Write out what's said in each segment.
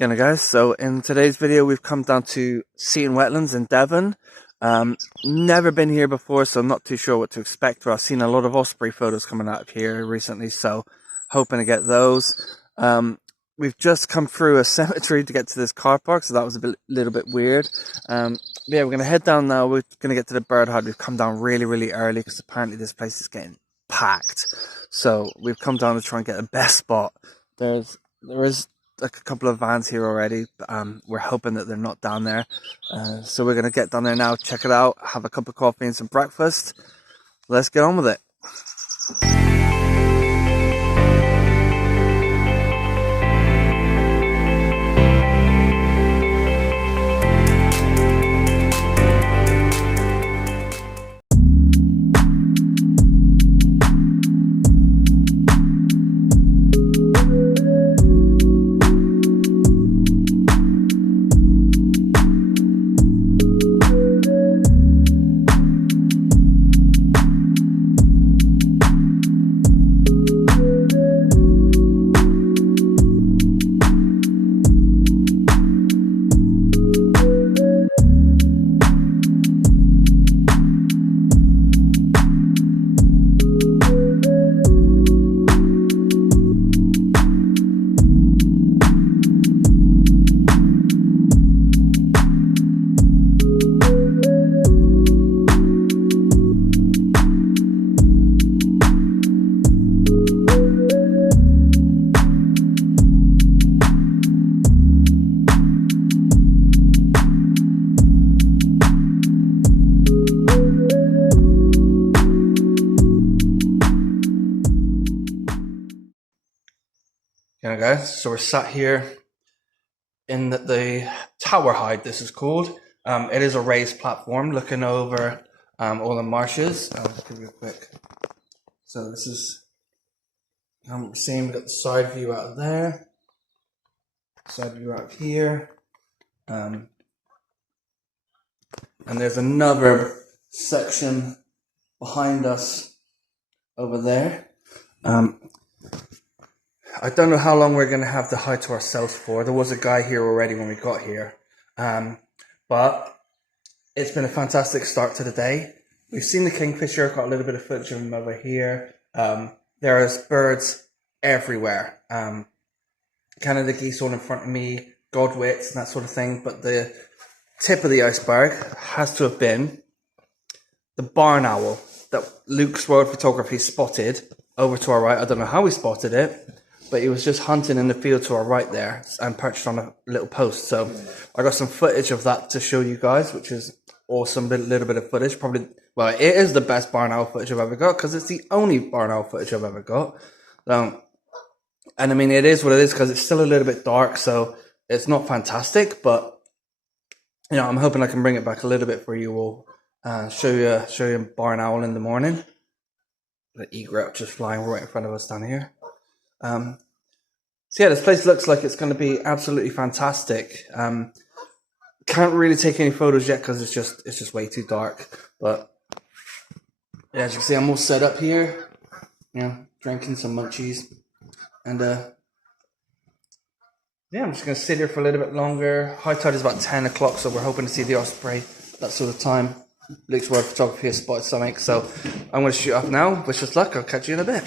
Gonna guys, so in today's video we've come down to Seaton Wetlands in Devon. Never been here before, so I'm not too sure what to expect, but I've seen a lot of osprey photos coming out of here recently, so hoping to get those. We've just come through a cemetery to get to this car park, so that was little bit weird. Yeah, we're gonna head down now. We're gonna get to the bird hide. We've come down really early because apparently this place is getting packed. So we've come down to try and get the best spot. There is like a couple of vans here already. We're hoping that they're not down there. So we're gonna get down there now, check it out, have a cup of coffee and some breakfast. Let's get on with it. Yeah, guys, so we're sat here in the tower hide, this is called. It is a raised platform looking over all the marshes. I'll give you a quick. So this is, we're seeing we've got the side view out of there, side view out here, and there's another section behind us over there. I don't know how long we're going to have the hide to ourselves for. There was a guy here already when we got here. But it's been a fantastic start to the day. We've seen the kingfisher, got a little bit of footage of him over here. There's birds everywhere. Canada geese all in front of me, godwits and that sort of thing. But the tip of the iceberg has to have been the barn owl that Luke's World Photography spotted over to our right. I don't know how he spotted it, but he was just hunting in the field to our right there and perched on a little post. So I got some footage of that to show you guys, which is awesome. Little bit of footage. Probably, well, it is the best barn owl footage I've ever got because it's the only barn owl footage I've ever got. And I mean, it is what it is because it's still a little bit dark, so it's not fantastic, but you know, I'm hoping I can bring it back a little bit for you all. Show you a barn owl in the morning. The egret just flying right in front of us down here. So yeah, this place looks like it's going to be absolutely fantastic. Can't really take any photos yet because it's just way too dark. But yeah, as you can see, I'm all set up here. Drinking some munchies, and yeah, I'm just going to sit here for a little bit longer. High tide is about 10 o'clock, so we're hoping to see the osprey that sort of time. Luke's World Photography has spotted something, so I'm going to shoot off now. Wish us luck. I'll catch you in a bit.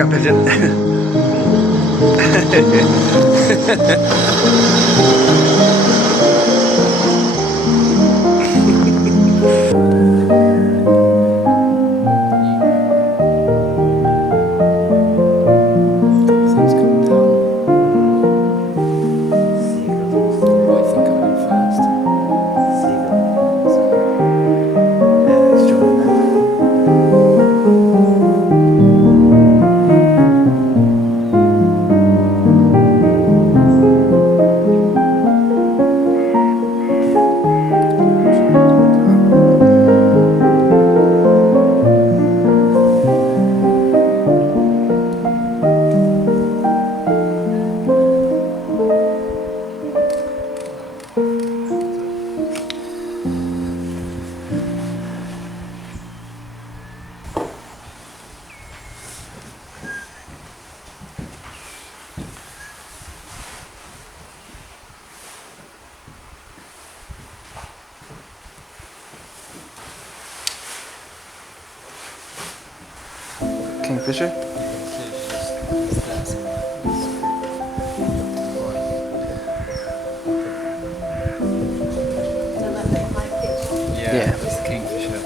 got pigeon. Kingfisher? Yeah, it's the kingfisher.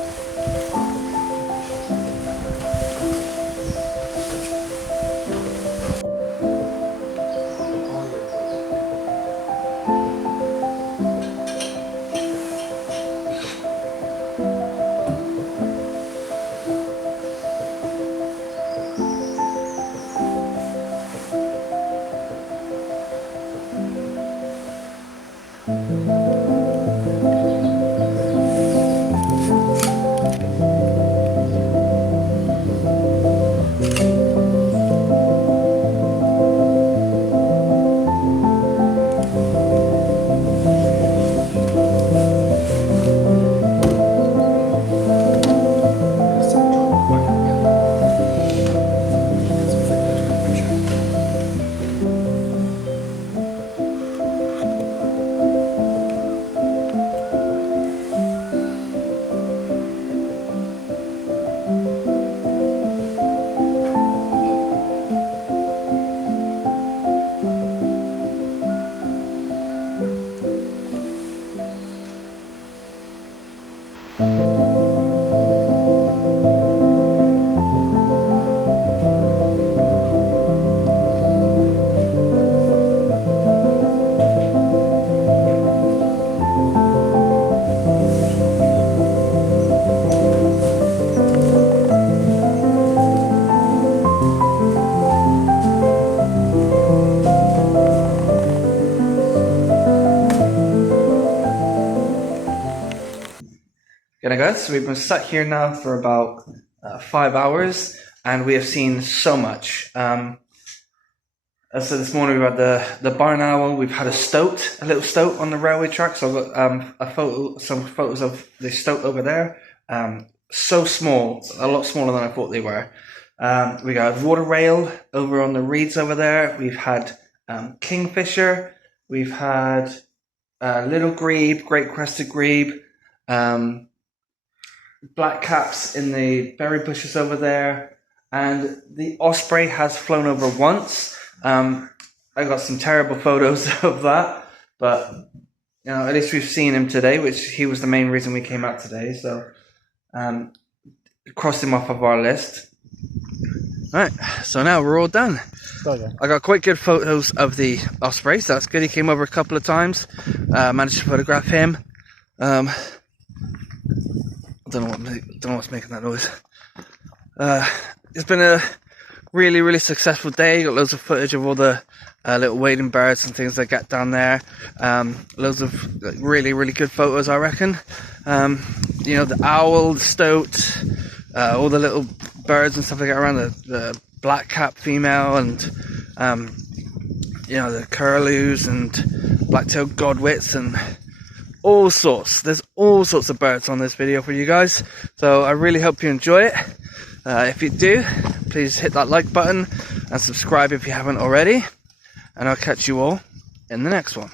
G'day guys, so we've been sat here now for about 5 hours and we have seen so much. As I said this morning, we've had the barn owl, we've had a little stoat on the railway track, so I've got some photos of the stoat over there. So small, a lot smaller than I thought they were. We got a water rail over on the reeds over there, we've had kingfisher, we've had little grebe, great crested grebe, black caps in the berry bushes over there, and the osprey has flown over once. I got some terrible photos of that, but you know, at least we've seen him today, which he was the main reason we came out today, so crossed him off of our list. Right, so now we're all done. I got quite good photos of the osprey, so that's good. He came over a couple of times, managed to photograph him. I don't know what's making that noise. It's been a really successful day. Got loads of footage of all the little wading birds and things that get down there. Loads of really good photos, I reckon. You know, the owl, the stoat, all the little birds and stuff that get around, the black cap female, and you know, the curlews and black-tailed godwits and all sorts. There's all sorts of birds on this video for you guys, so I really hope you enjoy it. If you do, please hit that like button and subscribe if you haven't already, and I'll catch you all in the next one.